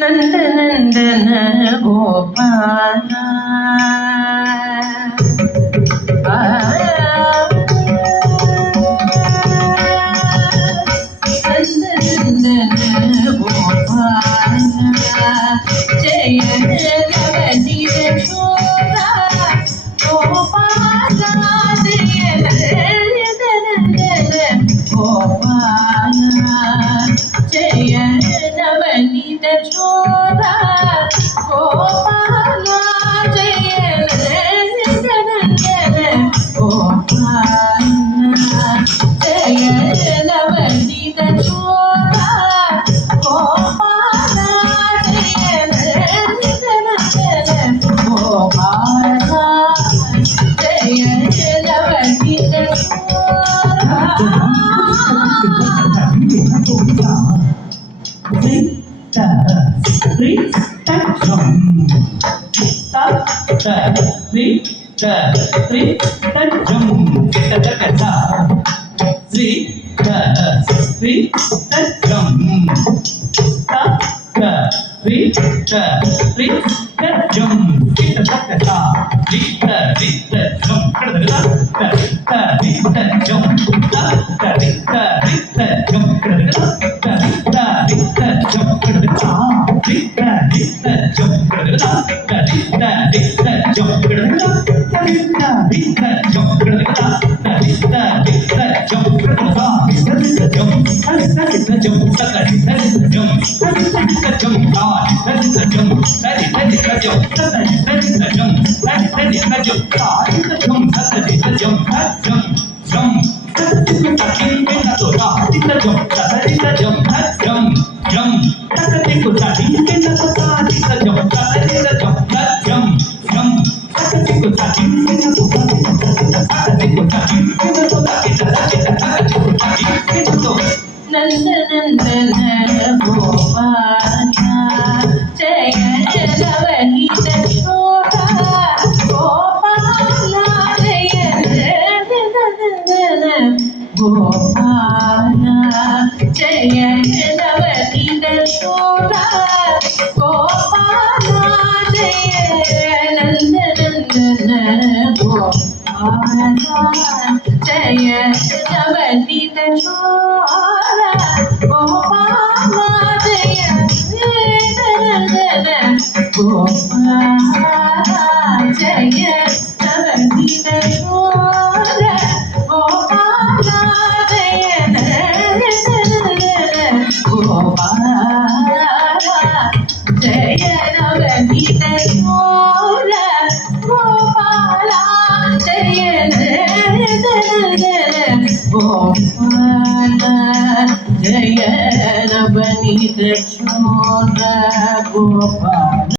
Nanda Nandana Gopala Nandana Gopala Jaya Navaneetha சோதா Gopala Jaya Nandana Gopala Jaya Navaneetha சோதா Gopala Jaya Nandana Gopala Jaya Navaneetha சோதா Gopala Jaya Nandana Gopala Jaya Navaneetha சோதா நந்தநந்தன Gopala Jaya Navaneetha சோதா Gopala Jaya Nandana Gopala Jaya Navaneetha சோதா Gopala Jaya நந்தநந்தன Gopala Jaya Navaneetha சோதா Gopala Jaya Nandana Gopala Jaya Navaneetha சோதா Gopala Jaya Nandana Gopala Jaya Navaneetha சோதா Gopala Jaya Nandana Gopala Jaya Navaneetha சோதா Gopala